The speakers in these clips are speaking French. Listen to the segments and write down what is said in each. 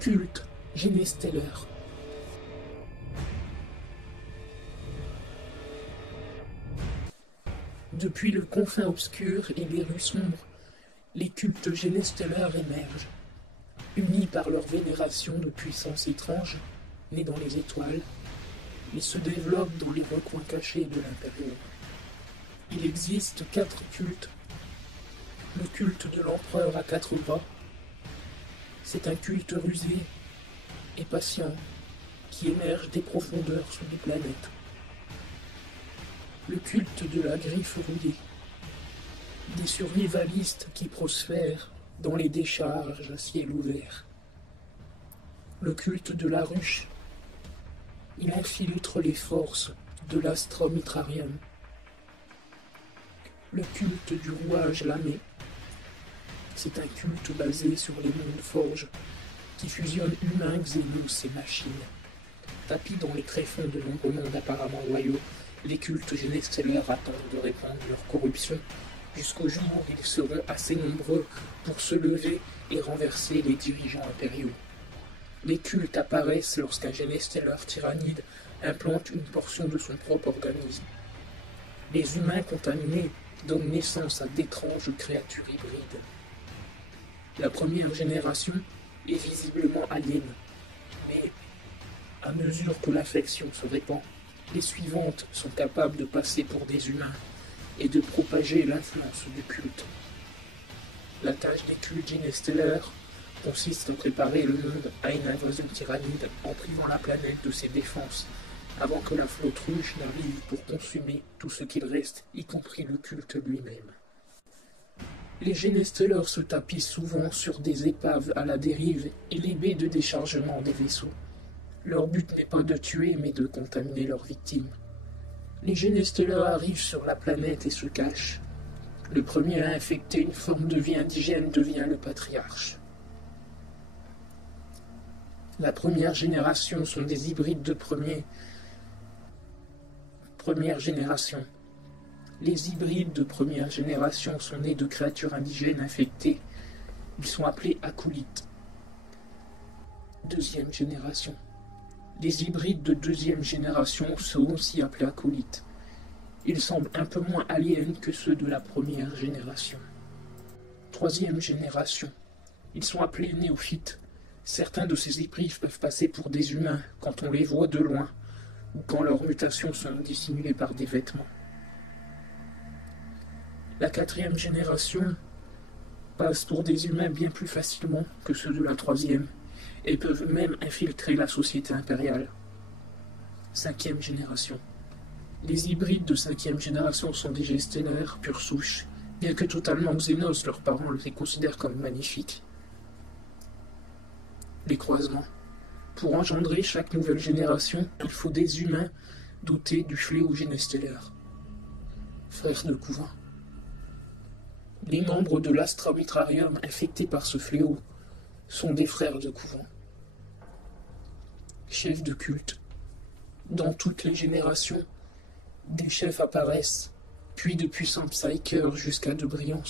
Culte Genesteller. Depuis le confin obscur et les rues sombres, les cultes Genesteller émergent, unis par leur vénération de puissances étranges, nées dans les étoiles, et se développent dans les recoins cachés de l'Imperium. Il existe 4 cultes. Le culte de l'empereur à 4 bras, c'est un culte rusé et patient qui émerge des profondeurs sous les planètes. Le culte de la griffe rouillée, des survivalistes qui prospèrent dans les décharges à ciel ouvert. Le culte de la ruche, il infiltre les forces de l'Astrum Mitrarium. Le culte du rouage lamé, c'est un culte basé sur les mondes forges qui fusionnent humains, Xenos et machines. Tapis dans les tréfonds de nombreux mondes apparemment loyaux, les cultes Genesteller attendent de répandre leur corruption jusqu'au jour où ils seront assez nombreux pour se lever et renverser les dirigeants impériaux. Les cultes apparaissent lorsqu'un Genesteller tyrannide implante une portion de son propre organisme. Les humains contaminés donnent naissance à d'étranges créatures hybrides. La première génération est visiblement alien, mais à mesure que l'infection se répand, les suivantes sont capables de passer pour des humains et de propager l'influence du culte. La tâche des cultes Genesteller consiste à préparer le monde à une invasion tyrannide en privant la planète de ses défenses avant que la flotte rouge n'arrive pour consumer tout ce qu'il reste, y compris le culte lui-même. Les Genesteller se tapissent souvent sur des épaves à la dérive et les baies de déchargement des vaisseaux. Leur but n'est pas de tuer, mais de contaminer leurs victimes. Les Genesteller arrivent sur la planète et se cachent. Le premier à infecter une forme de vie indigène devient le patriarche. La première génération sont des hybrides de première génération. Les hybrides de première génération sont nés de créatures indigènes infectées. Ils sont appelés acolytes. Deuxième génération. Les hybrides de deuxième génération sont aussi appelés acolytes. Ils semblent un peu moins aliens que ceux de la première génération. Troisième génération. Ils sont appelés néophytes. Certains de ces hybrides peuvent passer pour des humains quand on les voit de loin, ou quand leurs mutations sont dissimulées par des vêtements. La quatrième génération passe pour des humains bien plus facilement que ceux de la troisième, et peuvent même infiltrer la société impériale. Cinquième génération. Les hybrides de cinquième génération sont des Genesteller pure souche, bien que totalement Xenos, leurs parents les considèrent comme magnifiques. Les croisements. Pour engendrer chaque nouvelle génération, il faut des humains dotés du fléau Genesteller. Frères de couvent. Les membres de l'Astrum Mitrarium infectés par ce fléau sont des frères de couvent. Chefs de culte. Dans toutes les générations, des chefs apparaissent, puis de puissants psychers jusqu'à de brillants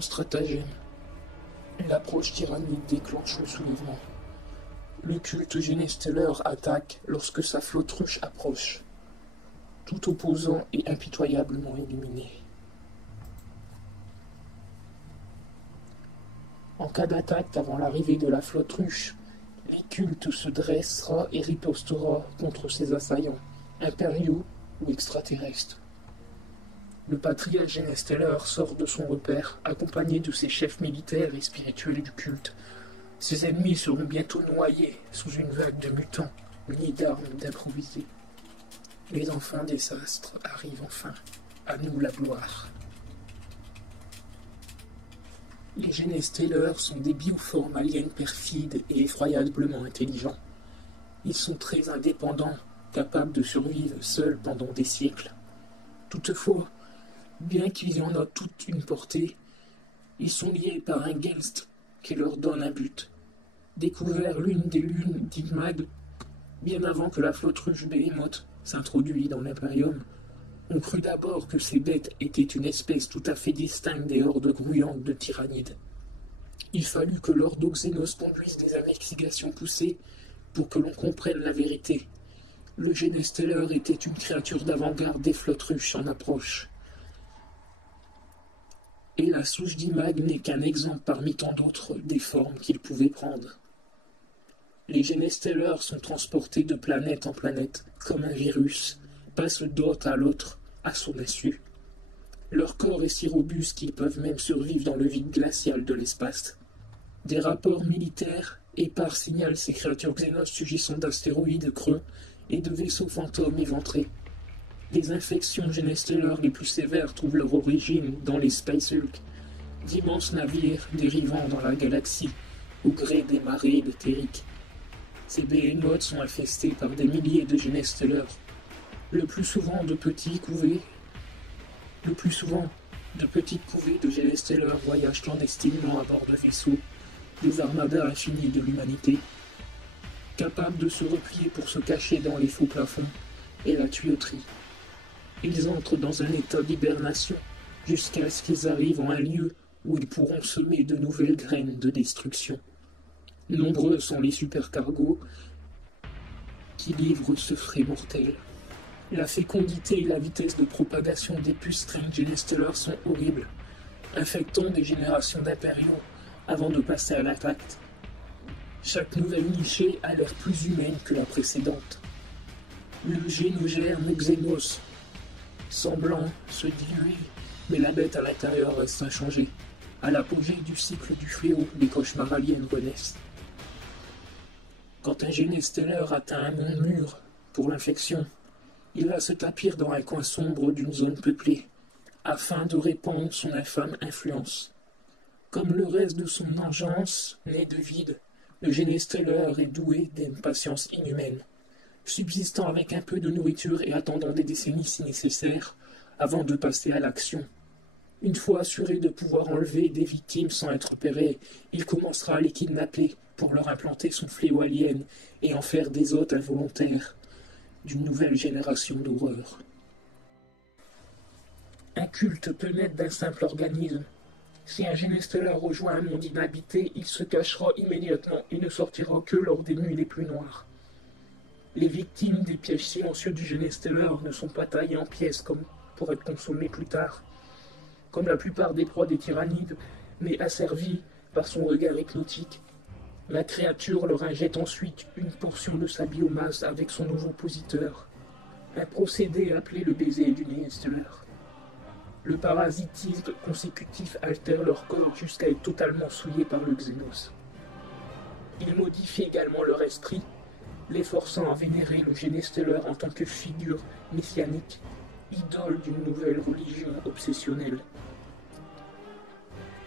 stratagèmes. L'approche tyrannique déclenche le soulèvement. Le culte Genesteller attaque lorsque sa flotte ruche approche. Tout opposant est impitoyablement éliminé. En cas d'attaque avant l'arrivée de la flotte ruche, les cultes se dressera et ripostera contre ses assaillants, impériaux ou extraterrestres. Le patriarche Genesteller sort de son repère, accompagné de ses chefs militaires et spirituels du culte. Ses ennemis seront bientôt noyés sous une vague de mutants, munis d'armes d'improvisés. Les enfants des astres arrivent enfin. À nous la gloire. Les Genesteller sont des bioformes aliens perfides et effroyablement intelligents. Ils sont très indépendants, capables de survivre seuls pendant des siècles. Toutefois, bien qu'ils en aient toute une portée, ils sont liés par un Gelst qui leur donne un but. Découvert l'une des lunes d'Igmag, bien avant que la flotte ruche Behemoth s'introduise dans l'Imperium, on crut d'abord que ces bêtes étaient une espèce tout à fait distincte des hordes grouillantes de tyrannides. Il fallut que l'ordoxénos conduise des investigations poussées pour que l'on comprenne la vérité. Le Genesteller était une créature d'avant-garde des flottes russes en approche. Et la souche d'Imag n'est qu'un exemple parmi tant d'autres des formes qu'il pouvait prendre. Les Genestellers sont transportés de planète en planète, comme un virus, passent d'hôte à l'autre, à son insu. Leur corps est si robuste qu'ils peuvent même survivre dans le vide glacial de l'espace. Des rapports militaires épars signalent ces créatures xénos surgissant d'astéroïdes creux et de vaisseaux fantômes éventrés. Les infections Genesteller les plus sévères trouvent leur origine dans les Space Hulk, d'immenses navires dérivant dans la galaxie au gré des marées éthériques. Ces behemoths sont infestés par des milliers de Genesteller, le plus souvent de petites couvées de Genesteller voyagent clandestinement à bord de vaisseaux, des armadas infinies de l'humanité, capables de se replier pour se cacher dans les faux plafonds et la tuyauterie. Ils entrent dans un état d'hibernation jusqu'à ce qu'ils arrivent en un lieu où ils pourront semer de nouvelles graines de destruction. Nombreux sont les supercargos qui livrent ce frais mortel. La fécondité et la vitesse de propagation des puces Strange Genesteller sont horribles, infectant des générations d'impériaux avant de passer à l'attaque. Chaque nouvelle nichée a l'air plus humaine que la précédente. Le génogerme Xenos, semblant se diluer, mais la bête à l'intérieur reste inchangée. À l'apogée du cycle du fléau, les cauchemars aliens renaissent. Quand un Genesteller atteint un monde mûr pour l'infection, il va se tapir dans un coin sombre d'une zone peuplée, afin de répandre son infâme influence. Comme le reste de son engeance, né de vide, le Genesteller est doué d'une patience inhumaine, subsistant avec un peu de nourriture et attendant des décennies si nécessaires avant de passer à l'action. Une fois assuré de pouvoir enlever des victimes sans être opéré, il commencera à les kidnapper pour leur implanter son fléau alien et en faire des hôtes involontaires d'une nouvelle génération d'horreurs. Un culte peut naître d'un simple organisme. Si un Genesteller rejoint un monde inhabité, il se cachera immédiatement et ne sortira que lors des nuits les plus noires. Les victimes des pièges silencieux du Genesteller ne sont pas taillées en pièces comme pour être consommées plus tard, comme la plupart des proies des tyrannides, mais asservies par son regard hypnotique. La créature leur injecte ensuite une portion de sa biomasse avec son nouveau positeur, un procédé appelé le baiser du Genesteller. Le parasitisme consécutif altère leur corps jusqu'à être totalement souillé par le Xenos. Il modifie également leur esprit, les forçant à vénérer le Genesteller en tant que figure messianique, idole d'une nouvelle religion obsessionnelle.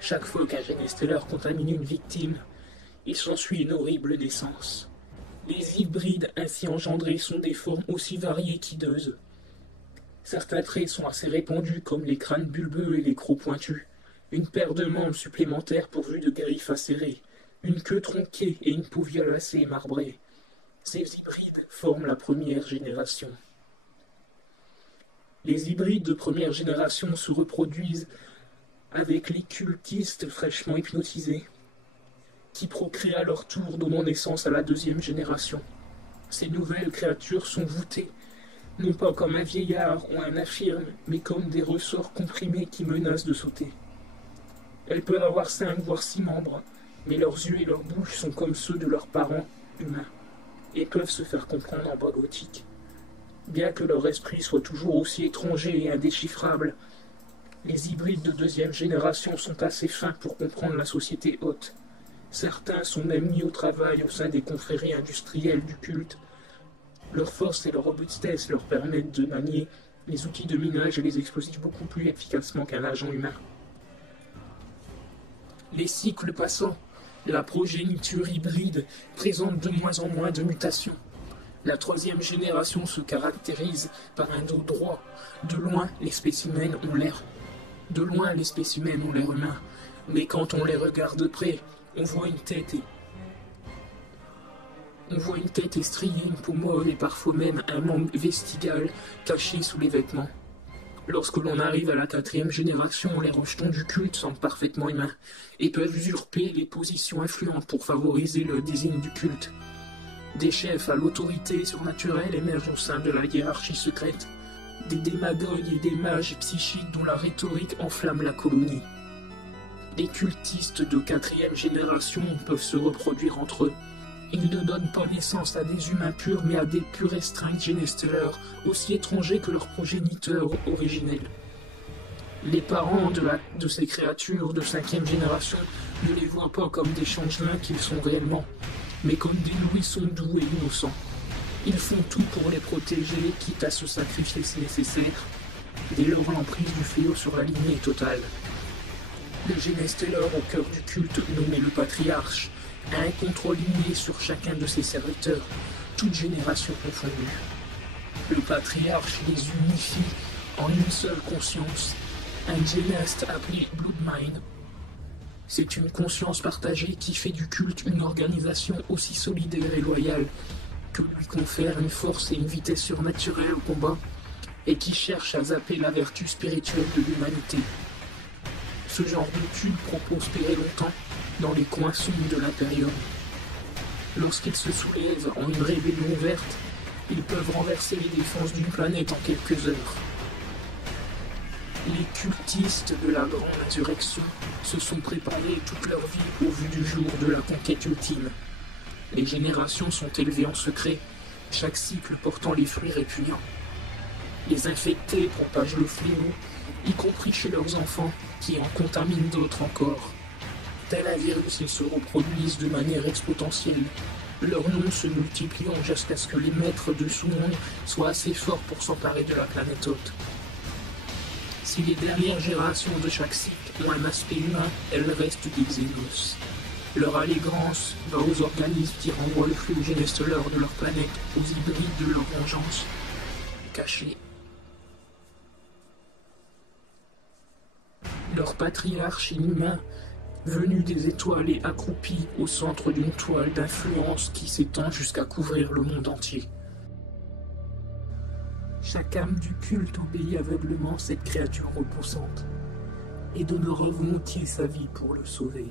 Chaque fois qu'un Genesteller contamine une victime, il s'ensuit une horrible naissance. Les hybrides ainsi engendrés sont des formes aussi variées qu'hideuses. Certains traits sont assez répandus comme les crânes bulbeux et les crocs pointus, une paire de membres supplémentaires pourvus de griffes acérées, une queue tronquée et une peau violacée et marbrée. Ces hybrides forment la première génération. Les hybrides de première génération se reproduisent avec les cultistes fraîchement hypnotisés, qui procréent à leur tour, donnant naissance à la deuxième génération. Ces nouvelles créatures sont voûtées, non pas comme un vieillard ou un infirme, mais comme des ressorts comprimés qui menacent de sauter. Elles peuvent avoir 5 voire 6 membres, mais leurs yeux et leurs bouches sont comme ceux de leurs parents humains, et peuvent se faire comprendre en bas gothique. Bien que leur esprit soit toujours aussi étranger et indéchiffrable, les hybrides de deuxième génération sont assez fins pour comprendre la société haute. Certains sont même mis au travail au sein des confréries industrielles du culte. Leur force et leur robustesse leur permettent de manier les outils de minage et les explosifs beaucoup plus efficacement qu'un agent humain. Les cycles passant, la progéniture hybride présente de moins en moins de mutations. La troisième génération se caractérise par un dos droit. De loin, les spécimens ont l'air humain, mais quand on les regarde de près, on voit une tête estriée, une peau mauve et parfois même un membre vestigial caché sous les vêtements. Lorsque l'on arrive à la 4e génération, les rejetons du culte semblent parfaitement humains et peuvent usurper les positions influentes pour favoriser le désigne du culte. Des chefs à l'autorité surnaturelle émergent au sein de la hiérarchie secrète, des démagogues et des mages psychiques dont la rhétorique enflamme la colonie. Les cultistes de 4e génération peuvent se reproduire entre eux. Ils ne donnent pas naissance à des humains purs, mais à des purs restreints Genestellers, aussi étrangers que leurs progéniteurs originels. Les parents de ces créatures de 5e génération ne les voient pas comme des changelins qu'ils sont réellement, mais comme des nourrissons doux et innocents. Ils font tout pour les protéger, quitte à se sacrifier si nécessaire. Dès lors, l'emprise du fléau sur la lignée est totale. Le Genesteller au cœur du culte, nommé le Patriarche, a un contrôle inné sur chacun de ses serviteurs, toute génération confondue. Le Patriarche les unifie en une seule conscience, un Genest appelé Bloodmind. C'est une conscience partagée qui fait du culte une organisation aussi solidaire et loyale, que lui confère une force et une vitesse surnaturelle au combat, et qui cherche à zapper la vertu spirituelle de l'humanité. Ce genre de culte propose périr longtemps dans les coins sombres de la période. Lorsqu'ils se soulèvent en une rébellion verte, ils peuvent renverser les défenses d'une planète en quelques heures. Les cultistes de la grande insurrection se sont préparés toute leur vie au vu du jour de la conquête ultime. Les générations sont élevées en secret, chaque cycle portant les fruits répugnants. Les infectés propagent le fléau, y compris chez leurs enfants, qui en contaminent d'autres encore. Tel un virus, ils se reproduisent de manière exponentielle, leurs noms se multipliant jusqu'à ce que les maîtres de sous-monde soient assez forts pour s'emparer de la planète hôte. Si les dernières générations de chaque cycle ont un aspect humain, elles restent des Xenos. Leur allégance va aux organismes qui renvoient le flux Genesteller de leur planète, aux hybrides de leur vengeance, cachés. Leur patriarche inhumain, venu des étoiles et accroupi au centre d'une toile d'influence qui s'étend jusqu'à couvrir le monde entier. Chaque âme du culte obéit aveuglément cette créature repoussante et donnera volontiers sa vie pour le sauver.